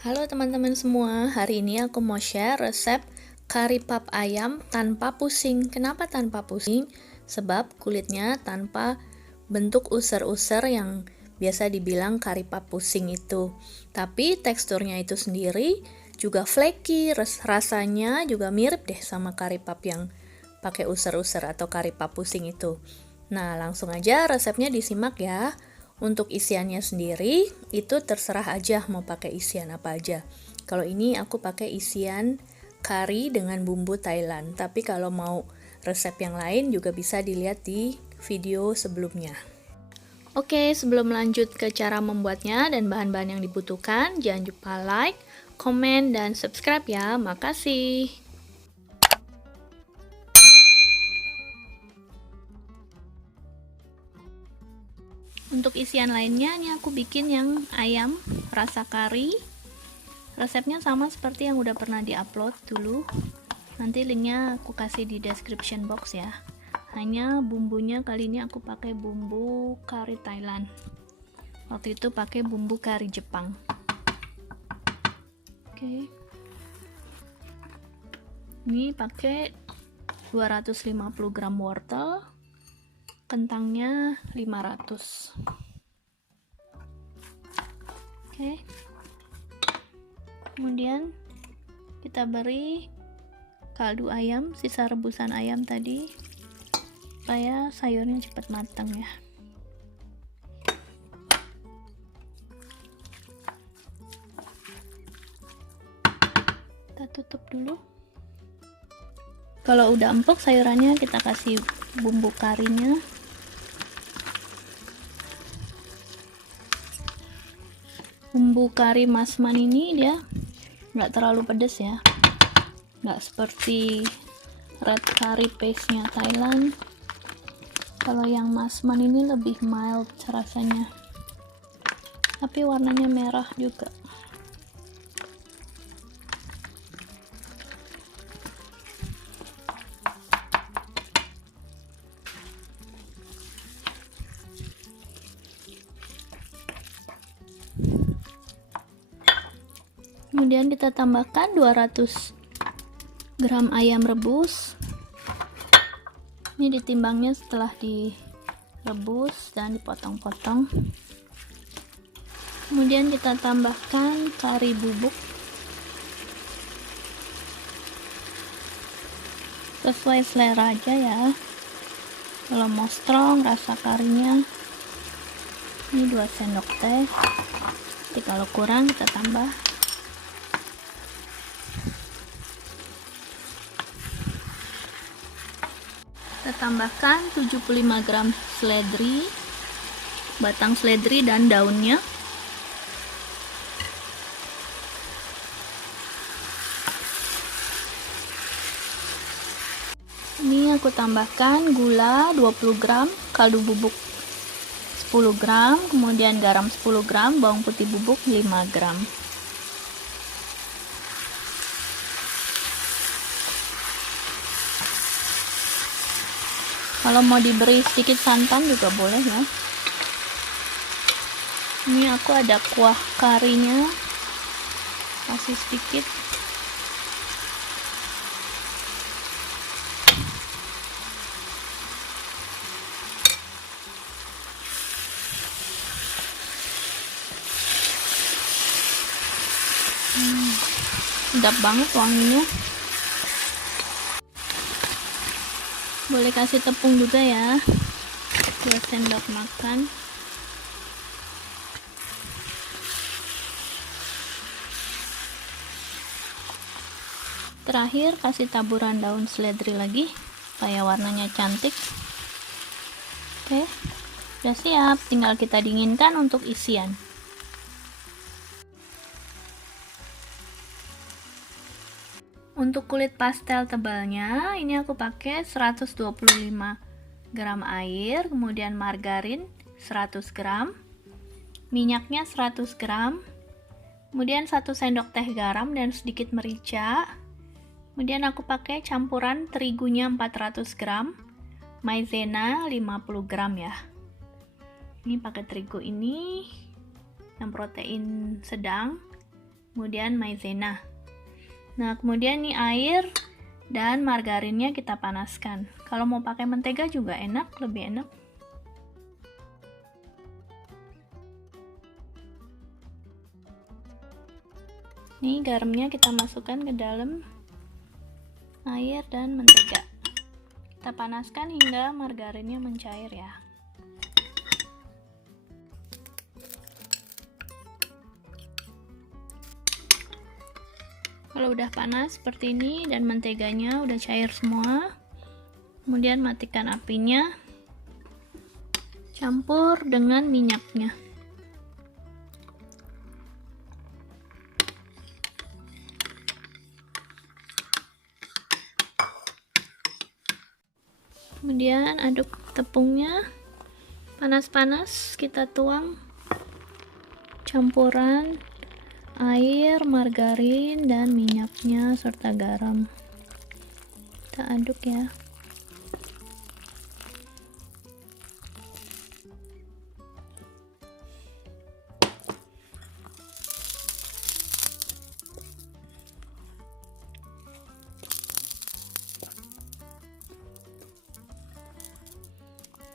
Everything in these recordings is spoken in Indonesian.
Halo teman-teman semua, hari ini aku mau share resep kari pap ayam tanpa pusing. Kenapa tanpa pusing? Sebab kulitnya tanpa bentuk user-user yang biasa dibilang kari pap pusing itu. Tapi teksturnya itu sendiri juga flaky, rasanya juga mirip deh sama kari pap yang pakai user-user atau kari pap pusing itu. Nah, langsung aja resepnya disimak ya. Untuk isiannya sendiri, itu terserah aja mau pakai isian apa aja. Kalau ini aku pakai isian kari dengan bumbu Thailand. Tapi kalau mau resep yang lain juga bisa dilihat di video sebelumnya. Oke, sebelum lanjut ke cara membuatnya dan bahan-bahan yang dibutuhkan, jangan lupa like, komen, dan subscribe ya. Makasih. Untuk isian lainnya, ini aku bikin yang ayam rasa kari. Resepnya sama seperti yang udah pernah diupload dulu. Nanti linknya aku kasih di description box ya. Hanya bumbunya kali ini aku pakai bumbu kari Thailand. Waktu itu pakai bumbu kari Jepang. Oke. Ini pakai 250 gram wortel. Kentangnya 500. Oke. Kemudian kita beri kaldu ayam, sisa rebusan ayam tadi, supaya sayurnya cepat matang ya. Kita tutup dulu. Kalau udah empuk sayurannya, kita kasih bumbu karinya. Bumbu kari Masman ini dia nggak terlalu pedas ya, nggak seperti red curry paste nya Thailand. Kalau yang Masman ini lebih mild rasanya, tapi warnanya merah juga. Kemudian kita tambahkan 200 gram ayam rebus. Ini ditimbangnya setelah direbus dan dipotong-potong. Kemudian kita tambahkan kari bubuk sesuai selera aja ya. Kalau mau strong rasa karinya, ini 2 sendok teh. Jadi kalau kurang kita tambah. Kita tambahkan 75 gram seledri, batang seledri dan daunnya. Ini aku tambahkan gula 20 gram, kaldu bubuk 10 gram, kemudian garam 10 gram, bawang putih bubuk 5 gram. Kalau mau diberi sedikit santan juga boleh ya. Ini aku ada kuah karinya, kasih sedikit. Sedap banget wanginya. Boleh kasih tepung juga ya, 2 sendok makan. Terakhir kasih taburan daun seledri lagi supaya warnanya cantik. Oke, udah siap, tinggal kita dinginkan untuk isian. Untuk kulit pastel tebalnya, ini aku pakai 125 gram air, kemudian margarin 100 gram, minyaknya 100 gram, kemudian 1 sendok teh garam dan sedikit merica. Kemudian aku pakai campuran terigunya 400 gram, maizena 50 gram ya. Ini pakai terigu ini yang protein sedang. kemudian maizena. Nah, kemudian nih air dan margarinnya kita panaskan. Kalau mau pakai mentega juga enak, lebih enak. Nih garamnya kita masukkan ke dalam air dan mentega. Kita panaskan hingga margarinnya mencair ya. Kalau udah panas seperti ini dan menteganya udah cair semua, kemudian matikan apinya, campur dengan minyaknya. Kemudian aduk tepungnya, panas-panas kita tuang campuran air, margarin, dan minyaknya serta garam. Kita aduk ya.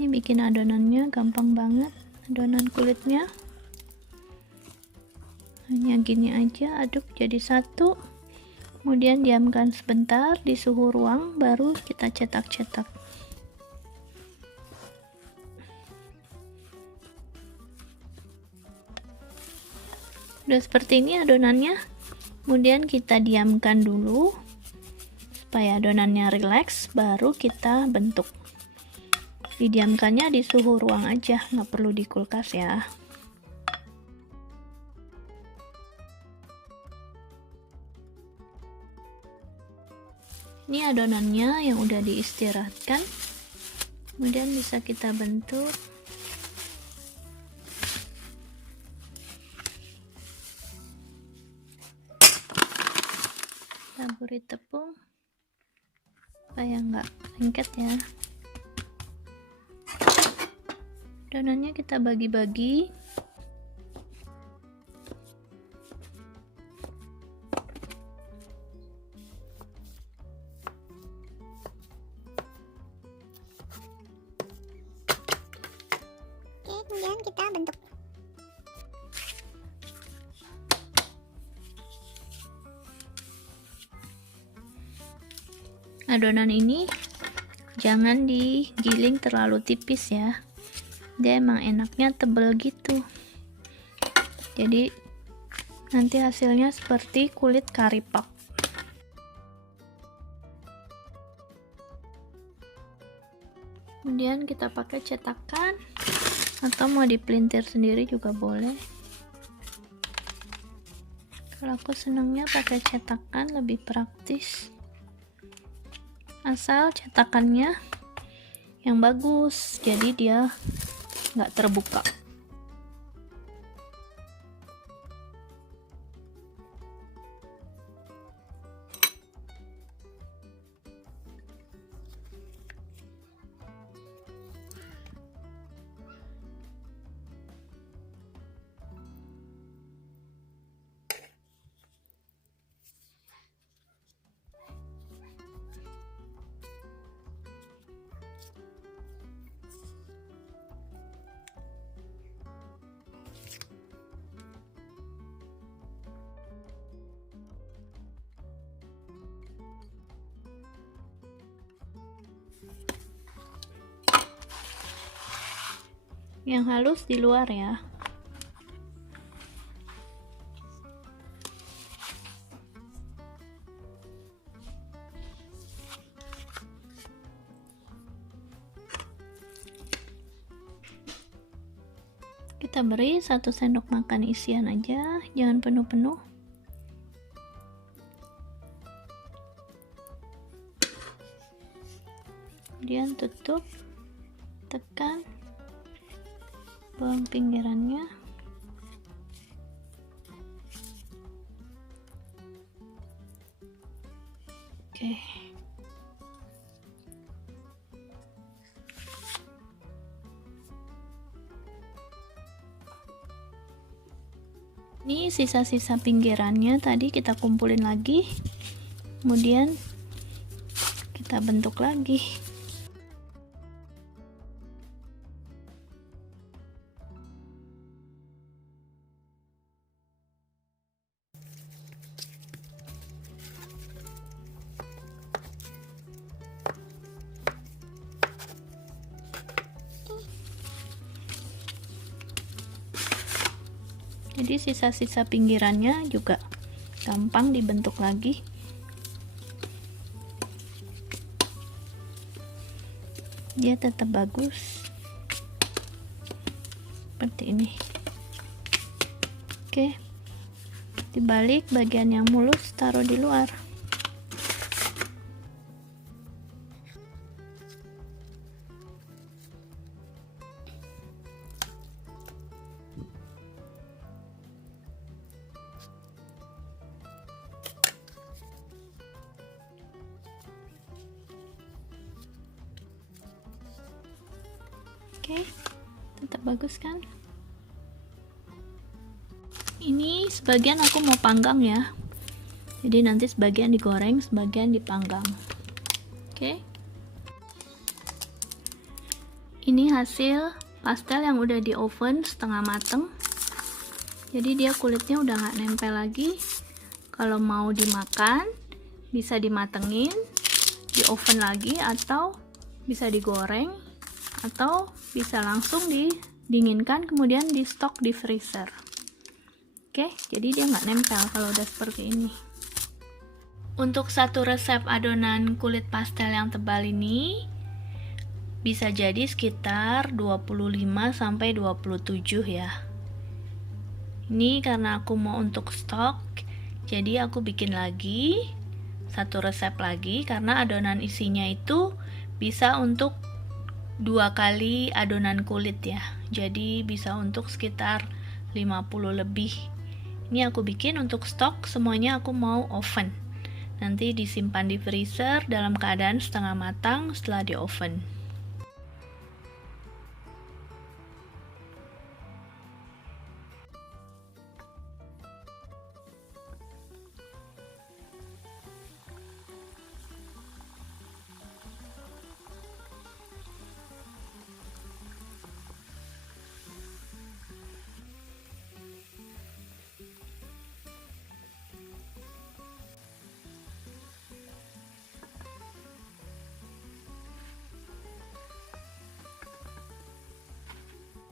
Ini bikin adonannya gampang banget, adonan kulitnya. Hanya gini aja, aduk jadi satu. Kemudian diamkan sebentar di suhu ruang, baru kita cetak-cetak. Udah seperti ini adonannya. Kemudian kita diamkan dulu supaya adonannya rileks, baru kita bentuk. Didiamkannya di suhu ruang aja, nggak perlu di kulkas ya. Ini adonannya yang udah diistirahatkan, kemudian bisa kita bentuk. Taburi tepung supaya nggak lengket ya. Adonannya kita bagi-bagi. Oke, kemudian kita bentuk. Adonan ini jangan digiling terlalu tipis ya. Dia emang enaknya tebel gitu. Jadi nanti hasilnya seperti kulit kari pap. Kemudian kita pakai cetakan atau mau dipelintir sendiri juga boleh. Kalau aku senangnya pakai cetakan, lebih praktis. Asal cetakannya yang bagus, jadi dia nggak terbuka. Yang halus di luar ya. Kita beri 1 sendok makan isian aja, jangan penuh-penuh. Kemudian tutup, tekan, buang pinggirannya. Oke. Ini sisa-sisa pinggirannya tadi kita kumpulin lagi, kemudian kita bentuk lagi. Jadi sisa-sisa pinggirannya juga gampang dibentuk lagi. Dia tetap bagus seperti ini. Oke, dibalik bagian yang mulus taruh di luar. Oke, tetap bagus kan? Ini sebagian aku mau panggang ya. Jadi nanti sebagian digoreng, sebagian dipanggang. Oke. Ini hasil pastel yang udah di oven setengah mateng. Jadi dia kulitnya udah nggak nempel lagi. Kalau mau dimakan, bisa dimatengin, di oven lagi, atau bisa digoreng, atau bisa langsung didinginkan kemudian di stok di freezer. Oke, jadi dia nggak nempel kalau udah seperti ini. Untuk satu resep adonan kulit pastel yang tebal ini bisa jadi sekitar 25-27 ya. Ini karena aku mau untuk stok, jadi aku bikin lagi satu resep lagi karena adonan isinya itu bisa untuk 2 kali adonan kulit ya, jadi bisa untuk sekitar 50 lebih. Ini aku bikin untuk stok, semuanya aku mau oven, nanti disimpan di freezer dalam keadaan setengah matang setelah di oven.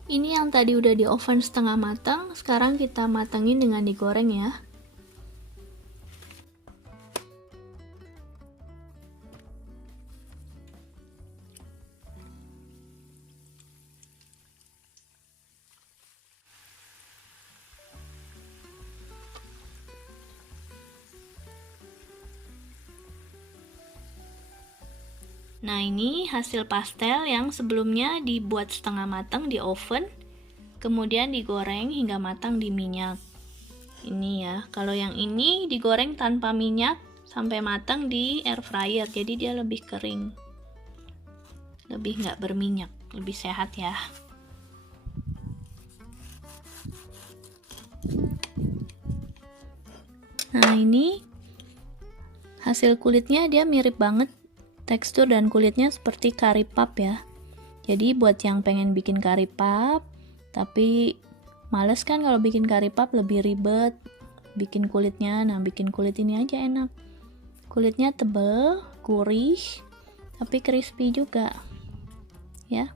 Ini yang tadi udah di oven setengah matang, sekarang kita matangin dengan digoreng ya. Nah, ini hasil pastel yang sebelumnya dibuat setengah matang di oven, kemudian digoreng hingga matang di minyak. Ini ya, kalau yang ini digoreng tanpa minyak sampai matang di air fryer, jadi dia lebih kering, lebih nggak berminyak, lebih sehat ya. Nah, ini hasil kulitnya, dia mirip banget tekstur dan kulitnya seperti kari puff ya. Jadi buat yang pengen bikin kari puff tapi males kan kalau bikin kari puff, lebih ribet bikin kulitnya. Nah, bikin kulit ini aja enak. Kulitnya tebel, gurih, tapi crispy juga ya.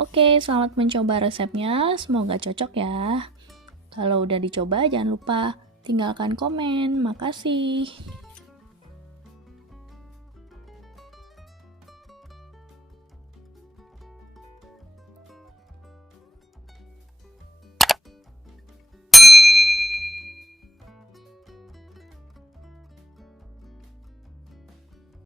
Oke, selamat mencoba resepnya, semoga cocok ya. Kalau udah dicoba jangan lupa tinggalkan komen. Makasih.